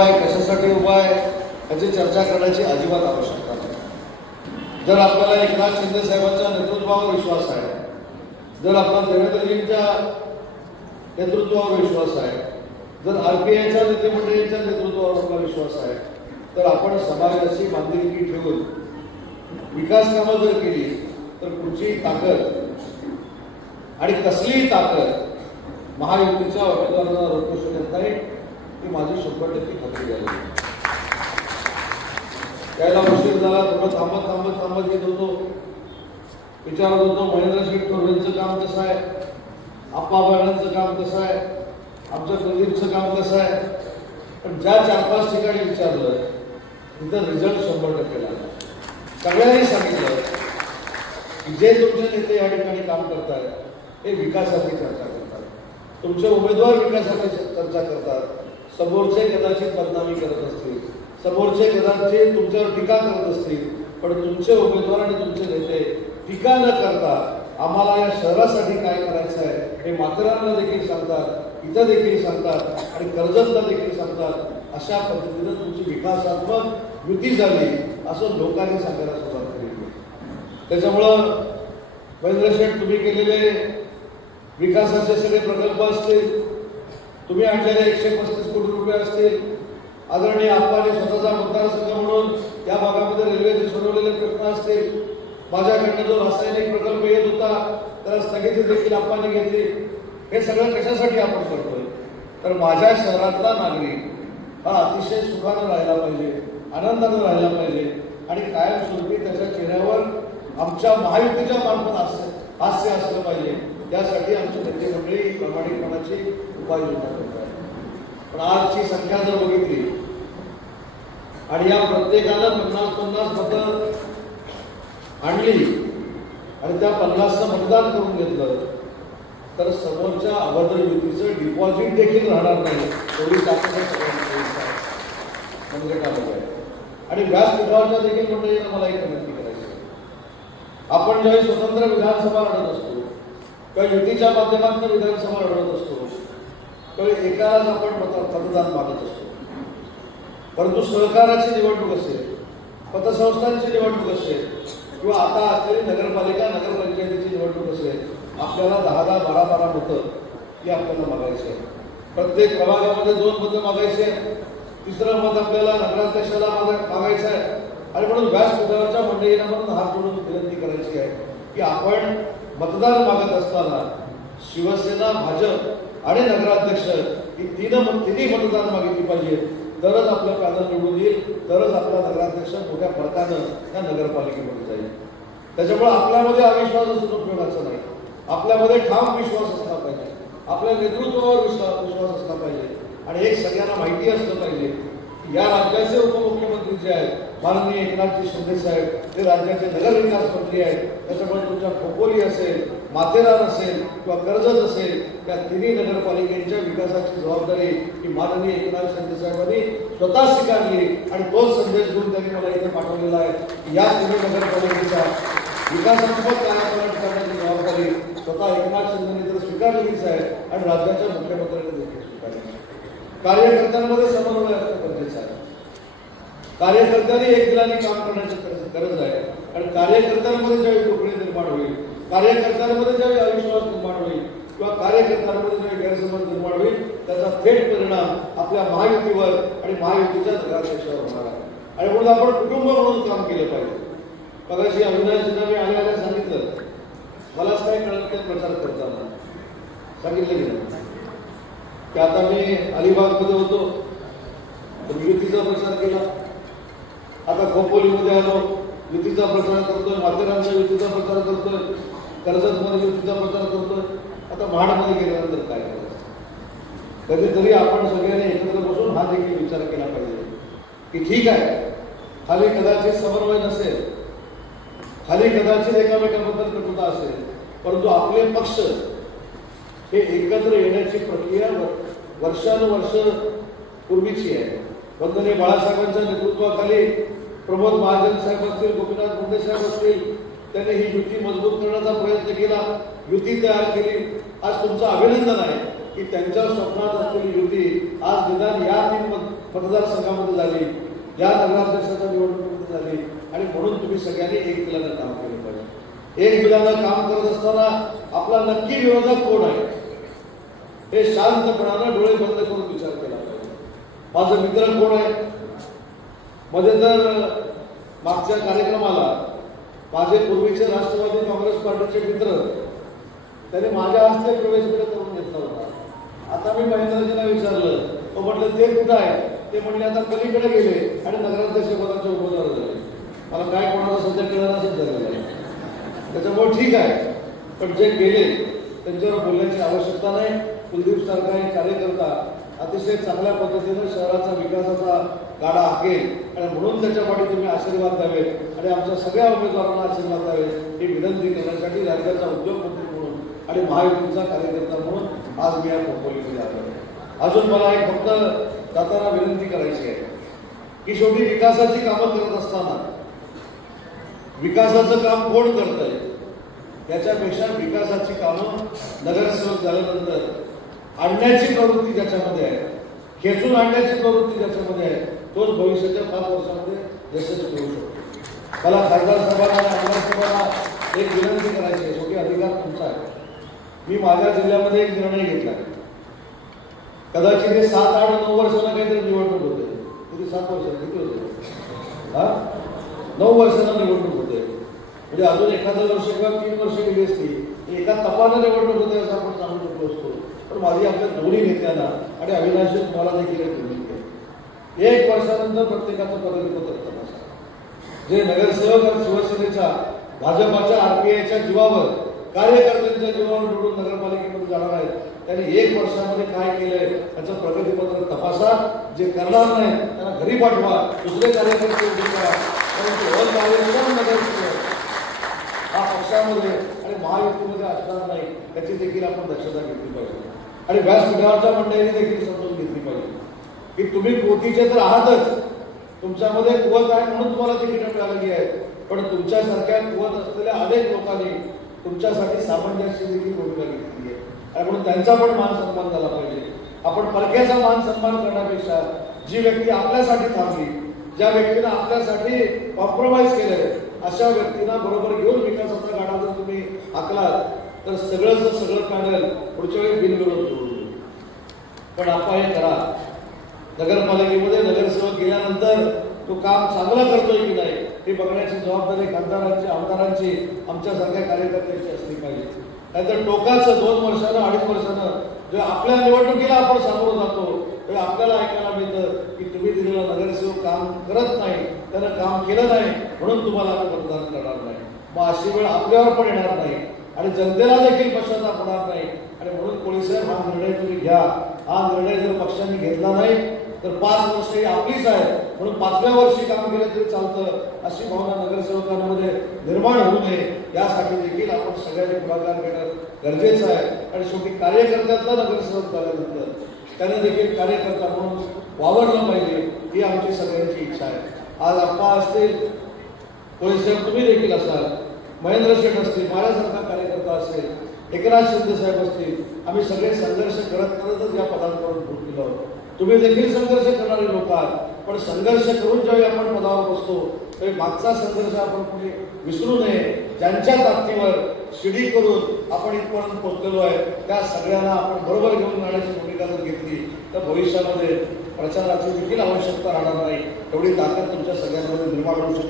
आहे कशासाठी उभा आहे याची चर्चा करण्याची अजिबात आवश्यकता नाही. जर आपल्याला एकनाथ शिंदे साहेबांच्या नेतृत्वावर विश्वास आहे जर आपला देवेंद्रजींच्या नेतृत्वावर विश्वास आहे जर आर पी आयच्या नेतेमंडळींच्या नेतृत्वावर आपला विश्वास आहे तर आपण समाजाची बांधिलकी ठेवून विकास कामं जर केली तर कुठचीही ताकद आणि कसलीही ताकद महायुतीच्या उमेदवारांना रोखू शकत नाही. ही माझी शंभर टक्के खात्री झाली. यायला उशीर झाला थोडं थांबत थांबत थांबत येत होतो. विचारत होतो महेंद्र शेठ काम कसं आहे? आप्पा बाळांचं काम कसं आहे? आमच्या प्रदीपचं काम कसं आहे? पण ज्या चार पाच ठिकाणी विचारलं तिथं रिझल्ट शंभर टक्के लागला. सगळ्यांनी सांगितलं की जे तुमचे नेते या ठिकाणी काम करतात हे विकासाची चर्चा करतात. तुमचे उमेदवार विकासाची चर्चा करतात. समोरचे कदाचित बदनामी करत असतील. समोरचे कदाचित तुमच्यावर टीका करत असतील. पण तुमचे उमेदवार आणि तुमचे नेते टीका न करता आम्हाला या शहरासाठी काय करायचं आहे हे माथेरानला देखील सांगतात इथं देखील सांगतात आणि कर्जतला देखील सांगतात. अशा पद्धतीनं तुमची विकासात्मक युती झाली असं लोकांनी सांगायला सुरुवात केली. त्याच्यामुळं महेंद्र शेठ तुम्ही केलेले विकासाचे सगळे प्रकल्प असतील. तुम्ही आणलेले एकशे पस्तीस कोटी रुपये असतील. आदरणीय आप्पाने स्वतःचा मतदारसंघ म्हणून या भागामध्ये रेल्वेचे सोडवलेले प्रश्न असतील. माझ्याकडनं जो रासायनिक प्रकल्प येत होता त्याला स्थगिती देखील आप्पाने घेतली. हे सगळं कशासाठी आपण करतोय? तर माझ्या शहरातला नागरिक हा अतिशय सुखानं राहायला पाहिजे आनंदानं राहायला पाहिजे आणि कायमस्वरूपी त्याच्या चेहऱ्यावर आमच्या महायुतीच्या मार्फत हास्य हास्य असलं पाहिजे. त्यासाठी आमची नेते मंडळी प्रामाणिकपणाची उपाययोजना करतात पण आजची संख्या जर बघितली आणि या प्रत्येकाला पन्नास पन्नास मतं आणली आणि त्या पन्नासचं मतदान करून घेतलं तर समोरच्या अभद्र युतीचं डिपॉझिट देखील राहणार नाही एवढी ताकद आहे म्हणजे आणि व्यासपीठावरच्या देखील मंडळींना मला एक विनंती करायची आहे. आपण ज्यावेळी स्वतंत्र विधानसभा लढत असतो किंवा युतीच्या माध्यमातून विधानसभा लढत असतो तर एकालाच आपण मत मतदान मागत असतो. परंतु सहकाराची निवडणूक असेल पतसंस्थांची निवडणूक असेल किंवा आता असलेली नगरपालिका नगरपंचायतीची निवडणूक असेल आपल्याला दहा दहा बारा बारा मतं ही आपल्याला मागायची आहे प्रत्येक प्रभागामध्ये दोन मतं मागायची आहे तिसरं मत आपल्याला नगराध्यक्षाला मागायचं आहे. आणि म्हणून व्यासपीठावरच्या मंडळींना म्हणून हात जोडून विनंती करायची आहे की आपण मतदान मागत असताना शिवसेना भाजप आणि नगराध्यक्ष ही तीन तिन्ही मतदान मागितली पाहिजे. तरच आपलं पॅनल निवडून येईल तरच आपला नगराध्यक्ष मोठ्या फरकानं त्या नगरपालिकेमध्ये जाईल. त्याच्यामुळे आपल्यामध्ये अविश्वास असणं उपयोगाचा नाही. आपल्यामध्ये ठाम विश्वास असला पाहिजे. आपल्या नेतृत्वावर विश्वास विश्वास असला पाहिजे. आणि एक सगळ्यांना माहिती असलं पाहिजे या राज्याचे उपमुख्यमंत्री जे आहेत माननीय एकनाथजी शिंदे साहेब ते राज्याचे नगरविकास मंत्री आहेत. त्याच्यामुळे तुमच्या खोपोली असेल माथेरान असेल किंवा कर्जत असेल या तिन्ही नगरपालिकेच्या विकासाची जबाबदारी ही माननीय एकनाथ शिंदे साहेबांनी स्वतः स्वीकारली आणि तोच संदेश घेऊन त्यांनी मला इथे पाठवलेला आहे. या तिन्ही नगरपालिकेचा विकासात्मक कार्यक्रम करण्याची जबाबदारी स्वतः एकनाथ शिंदेने तर स्वीकारलेलीच आहे आणि राज्याच्या मुख्यमंत्र्यांनी देखील स्वीकारली कार्यकर्त्यांमध्ये समन्वय असणं गरजेचं आहे. कार्यकर्त्यांनी एक दिलाने काम करण्याची गरज- आहे आणि कार्यकर्त्यांमध्ये ज्यावेळी टोकडी निर्माण होईल कार्यकर्त्यांमध्ये ज्यावेळी अविश्वास निर्माण होईल किंवा कार्यकर्त्यांमध्ये ज्यावेळी गैरसमज निर्माण होईल त्याचा थेट परिणाम आपल्या महायुतीवर आणि महायुतीच्या नगराध्यक्षावर होणार आहे. आणि म्हणून आपण कुटुंब म्हणून काम केलं पाहिजे. मगाशी अविनाश मी आले आल्या सांगितलं मलाच काही कळत नाही प्रचार करताना सांगितलं की की आता मी अलिबागमध्ये होतो तर युतीचा प्रचार केला. आता खोपोलीमध्ये आलो युतीचा प्रचार करतोय माथेरानचा युतीचा प्रचार करतोय. कर्जतमध्ये युतीचा प्रचार करतोय आता महाडमध्ये गेल्यानंतर काय करायचं? कधीतरी आपण सगळ्यांनी एकत्र बसून हा देखील विचार केला पाहिजे की ठीक आहे खाली कदाचित समन्वय नसेल खाली कदाचित एकामेकांबद्दल कटुता असेल परंतु आपले पक्ष हे एकत्र येण्याची प्रक्रिया वर्षानुवर्ष पूर्वीची आहे. वंदनीय बाळासाहेबांच्या नेतृत्वाखाली प्रमोद महाजन साहेब असतील गोपीनाथ मुंडे साहेब असतील त्यांनी ही युती मजबूत करण्याचा प्रयत्न केला युती तयार केली. आज तुमचं अभिनंदन आहे की त्यांच्या स्वप्नात असलेली युती आज निदान या तीन मतदारसंघामध्ये झाली. या नगराध्यक्षाच्या निवडणुकीमध्ये झाली. आणि म्हणून तुम्ही सगळ्यांनी एक दिलानं काम केलं पाहिजे. एक दिलानं काम करत असताना आपला नक्की विरोधक कोण आहे? हे शांतपणानं डोळे बंद करून विचार केला पाहिजे. माझं मित्र कोण आहे? मध्ये तर मागच्या कार्यक्रमाला माझे पूर्वीचे राष्ट्रवादी काँग्रेस पार्टीचे मित्र त्याने माझ्या हस्ते प्रवेश करून घेतला होता. आता मी महेंद्रजींना विचारलं तो म्हटलं ते कुठं आहे? ते म्हणले आता कलीकडे गेले आणि नगराध्यक्ष पदाचे उमेदवार झाले. मला काय कोणाला सध्या कळणारच झालेलं आहे त्याच्यामुळे ठीक आहे पण जे गेले त्यांच्यावर बोलण्याची आवश्यकता नाही. कुलदीप सारखा हे कार्यकर्ता अतिशय चांगल्या पद्धतीनं शहराचा विकासाचा गाडा आखेल आणि म्हणून त्याच्या पाठी तुम्ही आशीर्वाद द्यावेत. आणि आमच्या सगळ्या उमेदवारांना आशीर्वाद द्यावे ही विनंती करण्यासाठी राज्याचा उद्योगपती म्हणून आणि महायुतीचा कार्यकर्ता म्हणून आज मी या खोपोलीमध्ये आलो आहे. अजून मला एक फक्त जाताना विनंती करायची आहे की शेवटी विकासाची कामं करत असताना विकासाचं काम कोण करत आहे त्याच्यापेक्षा विकासाची कामं नगरसेवक झाल्यानंतर आणण्याची प्रवृत्ती ज्याच्यामध्ये आहे खेचून आणण्याची प्रवृत्ती ज्याच्यामध्ये आहे तोच भविष्याच्या पाच वर्षामध्ये यशस्वी होऊ शकतो. मला खासदार साहेबांना आमदार साहेबांना एक विनंती करायची आहे. शेवटी अधिकार तुमचा आहे. मी माझ्या जिल्ह्यामध्ये एक निर्णय घेतला कदाचित हे सात आठ नऊ वर्षांना काहीतरी निवडणूक होते. किती सात वर्ष किती होते? हा? नऊ वर्षांना निवडणूक होते. म्हणजे अजून एखादं वर्ष किंवा तीन वर्ष गेली असती एका तपानं निवडणूक होते असं आपण सांगू शकलो असतो. पण माझी आपल्या दोन्ही नेत्यांना आणि अविनाशी तुम्हाला देखील एक विनंती आहे. एक वर्षानंतर प्रत्येकाचं प्रगतीपत्र पत्र जे नगरसेवक आणि शिवसेनेच्या भाजपाच्या आरपीआयच्या जीवावर कार्यकर्त्यांच्या जीवावर निवडून नगरपालिकेमध्ये जाणार आहेत. त्यांनी एक वर्षामध्ये काय केलंय त्याचं प्रगतीपत्र तपासा. जे करणार नाही त्यांना घरी पाठवा. दुसरे कार्यकर्ते हा पक्षामध्ये आणि महायुतीमध्ये असणार नाही त्याची देखील आपण दक्षता घेतली पाहिजे. आणि व्यासपीठावरच्या मंडळींनी देखील समजून घेतली पाहिजे. की तुम्ही कोटीचे तर आहातच तुमच्यामध्ये कुवत आहे म्हणून तुम्हाला तिकीट मिळालेली आहे. पण तुमच्यासारख्या कुवत असलेल्या अनेक लोकांनी तुमच्यासाठी सामंजस्य देखील भूमिका घेतली आहे. आणि म्हणून त्यांचा पण मान सन्मान झाला पाहिजे. आपण परक्याचा मान सन्मान करण्यापेक्षा जी व्यक्ती आपल्यासाठी थांबली ज्या व्यक्तीनं आपल्यासाठी कॉम्प्रोमाइज केलंय अशा व्यक्तींना बरोबर घेऊन विकासाचा गाडा जर तुम्ही आखलात तर सगळंच सगळं पॅनल पुढच्या वेळी बिनविरोध निवडून पण आपण हे करा. नगरपालिकेमध्ये नगरसेवक गेल्यानंतर तो काम चांगलं करतोय की नाही हे बघण्याची जबाबदारी खासदारांची आमदारांची आमच्यासारख्या कार्यकर्त्यांची असली पाहिजे. नाहीतर टोकाचं दोन वर्षानं अडीच वर्षानं जे आपल्या निवडणुकीला आपण सामोरं जातो तर आपल्याला ऐकायला मिळतं की तुम्ही दिलेला नगरसेवक काम करत नाही त्यानं काम केलं नाही म्हणून तुम्हाला आम्ही मतदान करणार नाही. मग अशी वेळ आपल्यावर पण येणार नाही आणि जनतेला देखील पश्चाताप होणार नाही. आणि म्हणून पोलिसांनी हा निर्णय तुम्ही घ्या. हा निर्णय जर पक्षाने घेतला नाही तर पाच वर्ष ही आपलीच आहे म्हणून पाचव्या वर्षी काम केलं तरी चालतं. अशी भावना नगरसेवकांमध्ये निर्माण होऊ नये. यासाठी देखील आपण सगळ्यांनी पुढाकार घेणं गरजेचं आहे. आणि शेवटी कार्यकर्त्यातला नगरसेवक झाल्यानंतर त्याने देखील कार्यकर्ता म्हणून वावरलं पाहिजे ही आमची सगळ्यांची इच्छा आहे. आज आप्पा असतील साहेब तुम्ही देखील असाल. महेंद्र शेठ असतील माझ्यासारखा कार्यकर्ता असेल एकनाथ शिंदे साहेब असतील आम्ही सगळे संघर्ष करत करतच या पदांकडून भूत केलं आहोत तुम्ही देखील संघर्ष करणारे लोक आहात. पण संघर्ष करून ज्यावेळी आपण पदावर बसतो त्यावेळी मागचा संघर्ष आपण कुठे विसरू नये. ज्यांच्या ताकदीवर शिडी करून आपण इथपर्यंत पोहोचलेलो आहे त्या सगळ्यांना आपण बरोबर घेऊन जाण्याची भूमिका जर घेतली तर भविष्यामध्ये प्रचाराची देखील आवश्यकता राहणार नाही. एवढी ताकद तुमच्या सगळ्यांमध्ये निर्माण होऊ शकते.